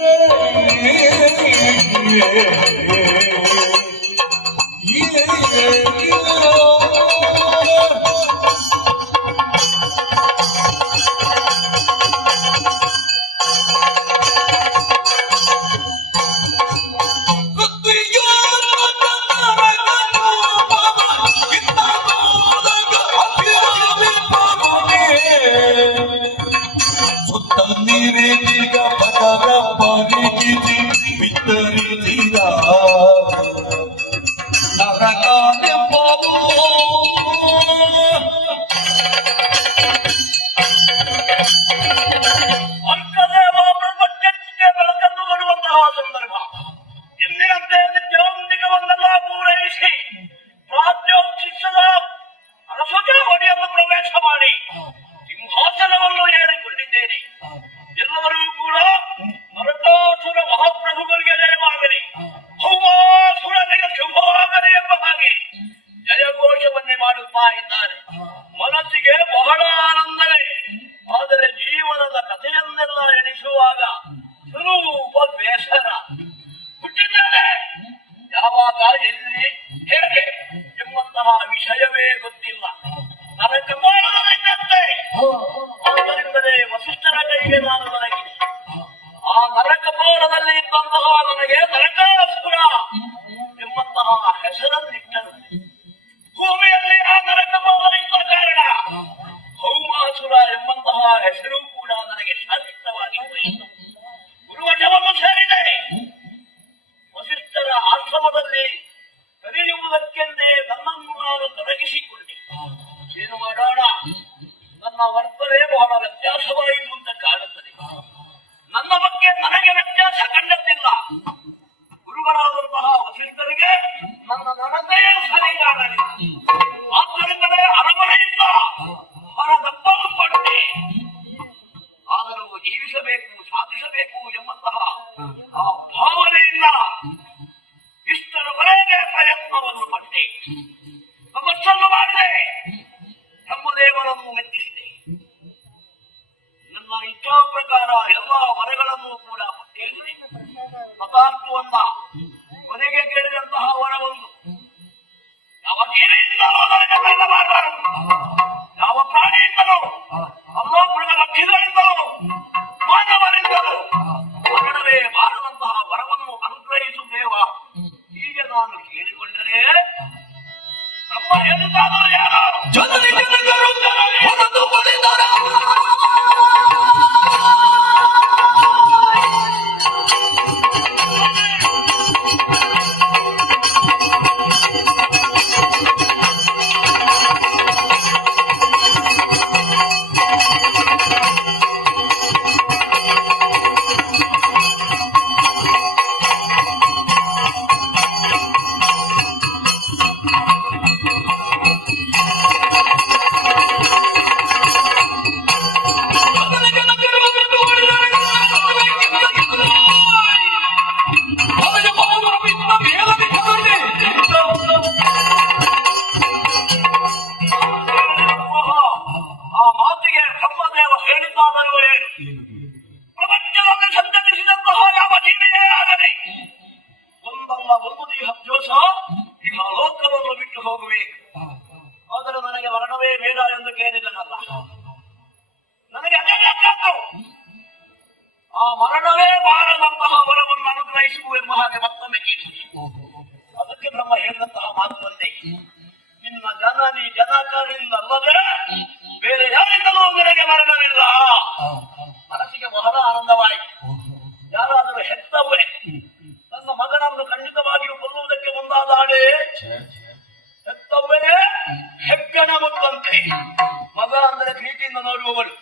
Yeah. ನಮ್ಮ ಹೇಳಿದಾದರೂ ಹೆಗ್ಗಣ ಮುತ್ತಂತೆ ಮಗ ಅಂದರೆ ಪ್ರೀತಿಯಿಂದ ನೋಡುವವಳು.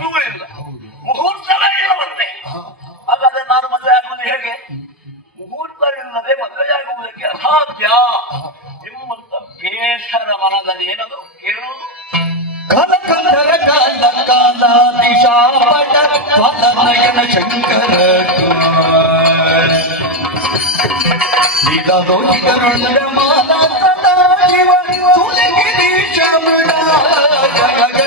ಮಗುಗಳಿಲ್ಲ ಮುಹೂರ್ತವೇ ಇಲ್ಲವಂತೆ ಹಾಗಾದ್ರೆ ನಾನು ಮದುವೆ ಆಗುವುದು ಹೇಗೆ ಮುಹೂರ್ತವಿಲ್ಲದೆ ಮದುವೆಯಾಗುವುದಕ್ಕೆ ಅಸಾಧ್ಯ ಎಂಬಂತ ಬೇಸರ ಮನದಲ್ಲಿ ಏನದು ಕೇಳುವುದು ಕಲ ಕಲರ ಕಾಲ ಕಾಲ ದಿಶಾಪಟ ನಯನ ಶಂಕರ ಇಲ್ಲದೋ ಇದರೊಳಗ ಮಾಲ ಸದಾ ಶಿವ ಸುಲಗಿ ದಿಶಮಣ ಜಗಗ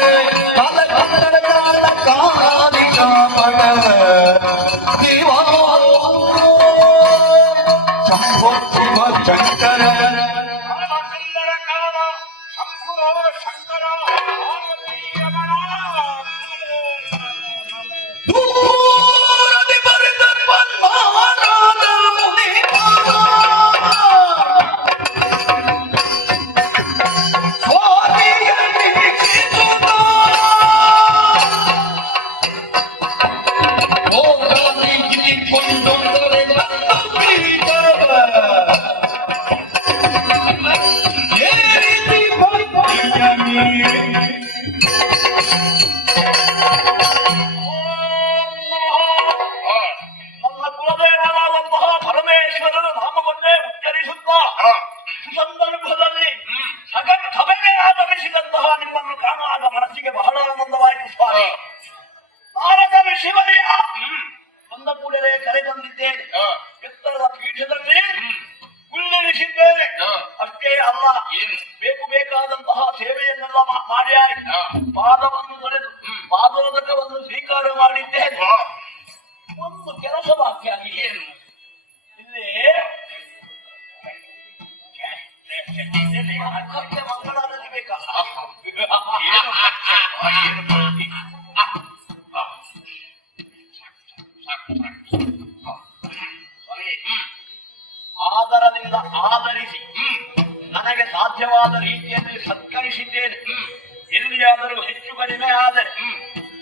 ಆದರೆ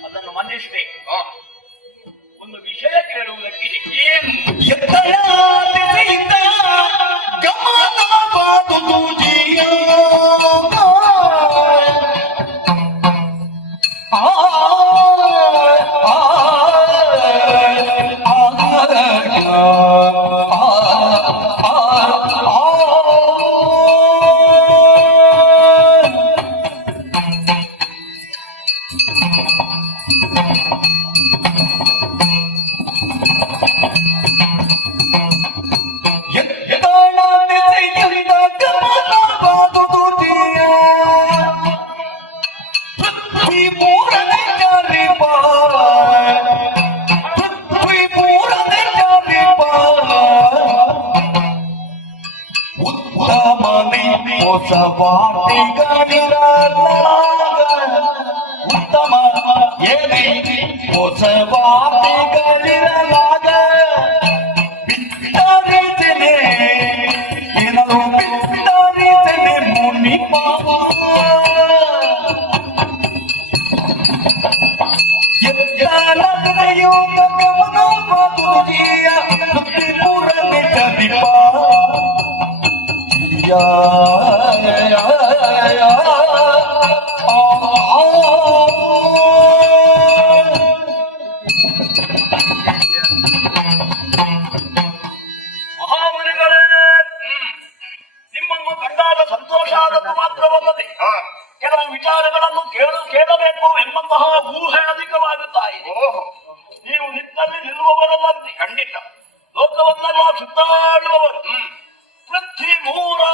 ಅದನ್ನು ಮನ್ನಿಸ್ಬೇಕು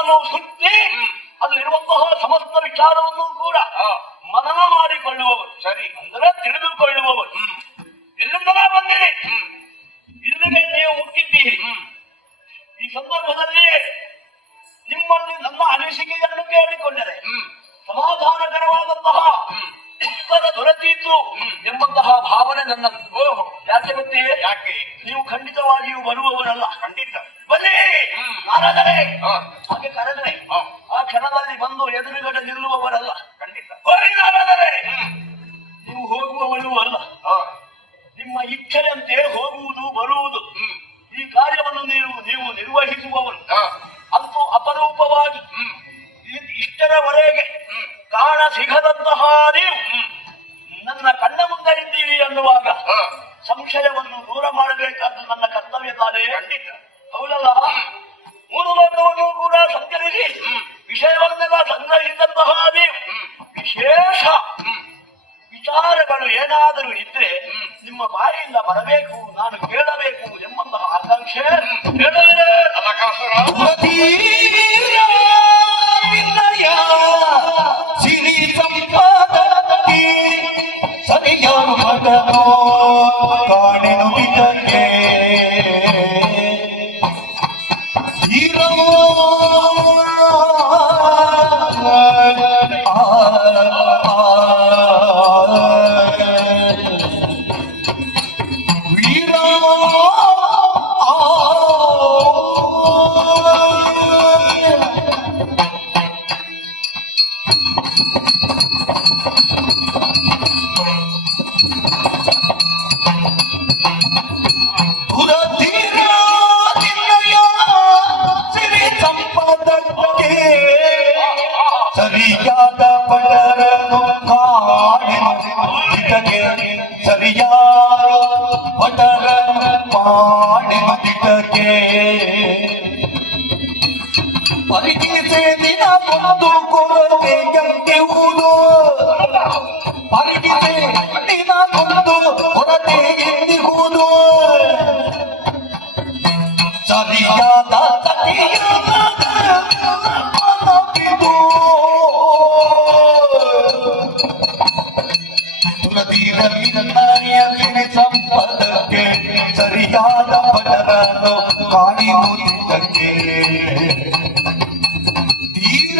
ಮೂರನ್ನು ಸುತ್ತಿ ಅಲ್ಲಿರುವಂತಹ ಸಮಸ್ತ ವಿಚಾರವನ್ನು ಕೂಡ. ಮನನ ಮಾಡಿಕೊಳ್ಳುವವರು. ಸರಿ. ಅಂದರೆ ತಿಳಿದುಕೊಳ್ಳುವವರು. ಎಲ್ಲಿಂದಲ ಬಂದಿರಿ? ಇಲ್ಲಿಗೆ ನೀವು ಮುಟ್ಟಿದ್ದೀರಿ. ಈ ಸಂದರ್ಭದಲ್ಲಿ ನಿಮ್ಮಲ್ಲಿ ನಮ್ಮ ಅನಿಸಿಕೆಯನ್ನು ಕೇಳಿಕೊಂಡರೆ ಸಮಾಧಾನಕರವಾದಂತಹ. ಉತ್ತರ ದೊರೆತೀತು ಎಂಬಂತಹ ಭಾವನೆ ನನ್ನ ಓಹೋ. ಯಾಕೆ ಗೊತ್ತೇ ಯಾಕೆ? ನೀವು ಖಂಡಿತವಾಗಿಯೂ ಬರುವವರಲ್ಲ. ಖಂಡಿತ. ಬನ್ನಿ! ಆರಾಧನೆ! ಹಾಗೆ ಕರೆದರೆ ಆ ಕ್ಷಣದಲ್ಲಿ ಬಂದು ಎದುರುಗಡೆ ನಿಲ್ಲುವವರಲ್ಲ. ಖಂಡಿತ. ಆರಾಧನೆ! ನೀವು ಹೋಗುವವರು ಅಲ್ಲ. ನಿಮ್ಮ ಇಚ್ಛೆಯಂತೆ ಹೋಗುವುದು ಬರುವುದು. ಈ ಕಾರ್ಯವನ್ನು ನೀವು ನೀವು ನಿರ್ವಹಿಸುವವರು. ಅಂತೂ ಅಪರೂಪವಾಗಿ. ಇಷ್ಟರವರೆಗೆ ಕಾಣ ಸಿಗದಂತಹ ನೀವು ನನ್ನ ಕಣ್ಣ ಮುಂದೆ ಇದ್ದೀರಿ ಅನ್ನುವಾಗ ಸಂಶಯವನ್ನು ದೂರ ಮಾಡಬೇಕಾದ್ದು ನನ್ನ ಕರ್ತವ್ಯ ತಾನೇ. ಖಂಡಿತ. ಹೌದಲ್ಲ ಮೂರು ಲೋಕವನ್ನು ಕೂಡ ಸಂಚರಿಸಿ. ವಿಷಯವನ್ನೆಲ್ಲ ಸಂಗ್ರಹಿಸಿದಂತಹ ನೀವು ವಿಶೇಷ ವಿಚಾರಗಳು ಏನಾದರೂ ಇದ್ರೆ ನಿಮ್ಮ ಬಾಯಿಯಿಂದ ಬರಬೇಕು ನಾನು ಕೇಳಬೇಕು ಎಂಬಂತಹ ಆಕಾಂಕ್ಷೆ ಪಟರನು ಕಾಣಿನು ದಿಟಗೆ ಪರಿಗಿಸೆ ದಿನ ಒಂದು ಕೊರತೆ ಎಂದಿರುವುದು ಪರಿಗಿಸೆ ದಿನ ಒಂದು ಕೊರತೆ ಎಂದಿರುವುದು ಸರಿಯಾದ ತಟಿಯಾದ ಮನವಿದು. ಸರಿಯಾದ ಪದರನ್ನು ಕಾಣಿನುವುದಕ್ಕೆ ತೀರ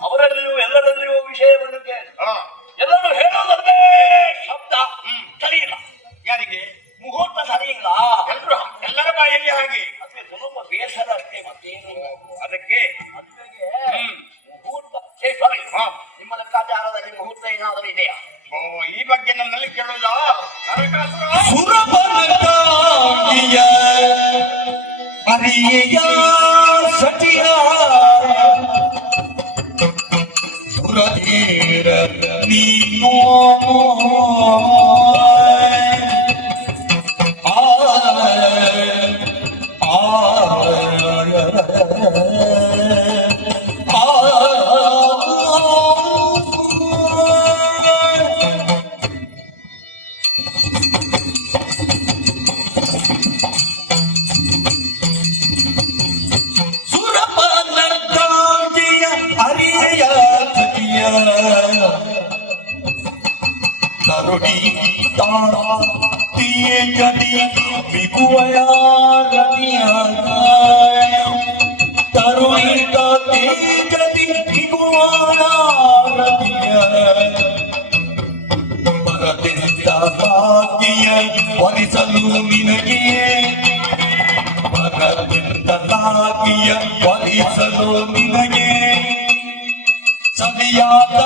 அவர்கள் ಬಾಕಿಯ ವಹಿಸಲು ನಿನಗೆ ಸರಿಯಾದ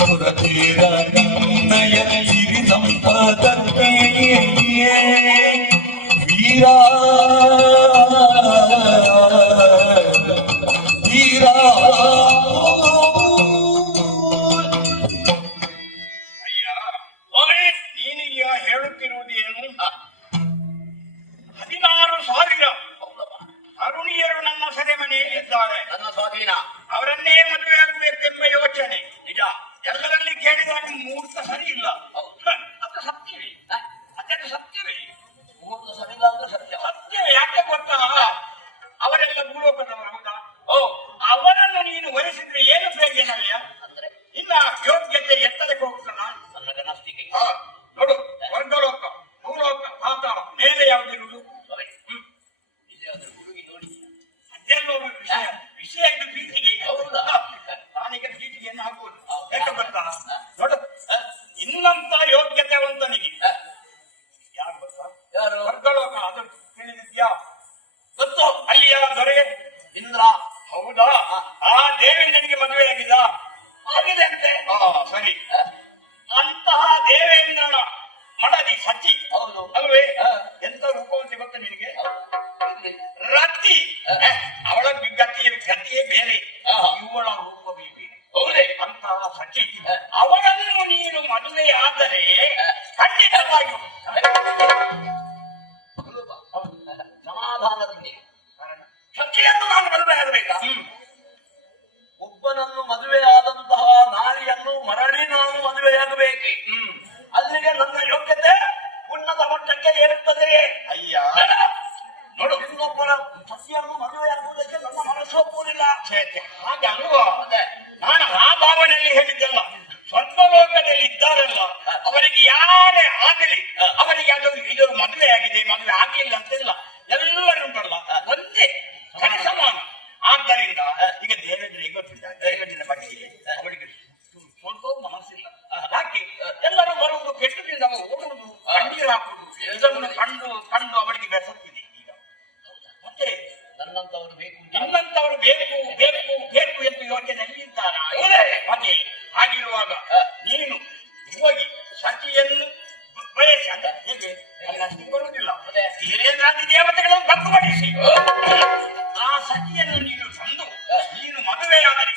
ಮುರತೀರ ನಿನ್ನಯ ಸಿರಿ ಸಂಪದಕ್ಕೆ ವೀರಾ ಮೂರ್ತ ಸರಿ ಇಲ್ಲ ಅನುಭವ. ನಾನು ಆ ಭಾವನೆಯಲ್ಲಿ ಹೇಳಿದ್ದಲ್ಲ ಸ್ವಲ್ಪ ಲೋಕದಲ್ಲಿ ಇದ್ದಾರಲ್ಲ, ಅವರಿಗೆ ಯಾರೇ ಆಗಲಿ, ಅವರಿಗೆ ಅದು ಇದು ಮದುವೆ ಆಗಿದೆ ಮದುವೆ ಆಗಲಿಲ್ಲ ಅಂತಿಲ್ಲ ನೀನು ತಂದು ನೀನು ಮದುವೆಯಾದರೆ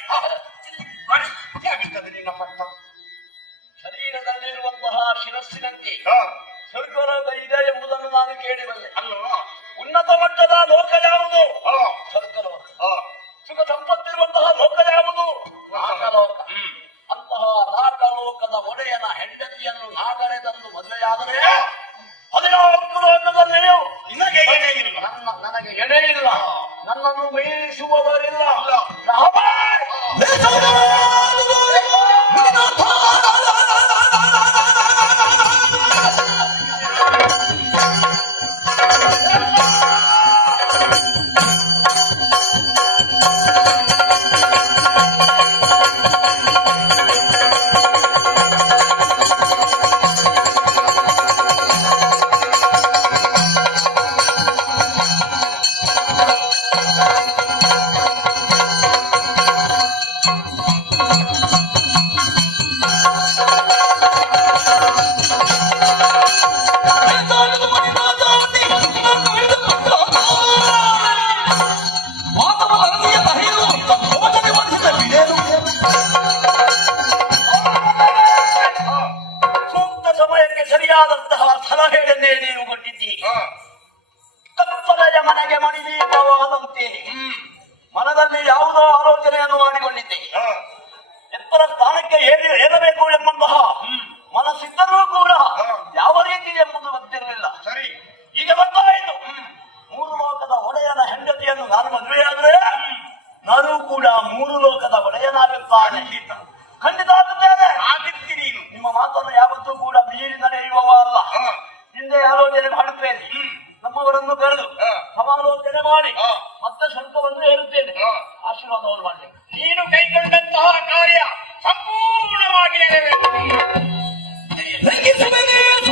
ಆಗುತ್ತದೆ ನಿನ್ನ ಪಟ್ಟ? ಶರೀರದಲ್ಲಿರುವಂತಹ ಶಿರಸ್ಸಿನಂತೆ ಸ್ವರ್ಗಲೋಕ ಇದೆ ಎಂಬುದನ್ನು ನಾನು ಕೇಳಿಬಲ್ಲೆ. ಅಲ್ಲ. ಉನ್ನತ ಮಟ್ಟದ ಲೋಕ ಯಾವುದು? ಸ್ವರ್ಗಲೋಕ. ಸುಖ ಸಂಪತ್ತಿರುವಂತಹ ಲೋಕ ಯಾವುದು? ನಾಗಲೋಕ. ಅಂತಹ ನಾಗಲೋಕದ ಒಡೆಯನ ಹೆಂಡತಿಯನ್ನು ನಾಗರೆದಂದು ಮದುವೆಯಾದರೆ ويعيش وبر الله ಏರಿ ಏರಬೇಕು ಎಂಬಂತಹ ಮನಸ್ಸಿದ್ದರೂ ಕೂಡ ಯಾವ ರೀತಿ ಎಂಬುದು ಗೊತ್ತಿರಲಿಲ್ಲ. ಸರಿ. ಈಗ ಗೊತ್ತಾಯಿತು ಮೂರು ಲೋಕದ ಒಡೆಯನ ಹೆಂಡತಿಯನ್ನು ನಾನು ಮದುವೆಯಾದ್ರೆ ನಾನು ಕೂಡ ಮೂರು ಲೋಕದ ಒಡೆಯನಾಗುತ್ತಾನೆ. ಖಂಡಿತ. ಖಂಡಿತ ಆಗುತ್ತೇನೆ. ಆಗಿರ್ತೀನಿ ನಿಮ್ಮ ಮಾತನ್ನು ಯಾವತ್ತೂ ಕೂಡ ಮೀರಿ ನಡೆಯುವವ ಅಲ್ಲ. ಹಿಂದೆ ಆಲೋಚನೆ ಮಾಡುತ್ತೇನೆ. ನಮ್ಮವರನ್ನು ಕರೆದು. ಸಮಾಲೋಚನೆ ಮಾಡಿ ಮತ್ತೆ ಶುಲ್ಕವನ್ನು ಹೇರುತ್ತೇನೆ. ಆಶೀರ್ವಾದವನ್ನು ಮಾಡಲಿ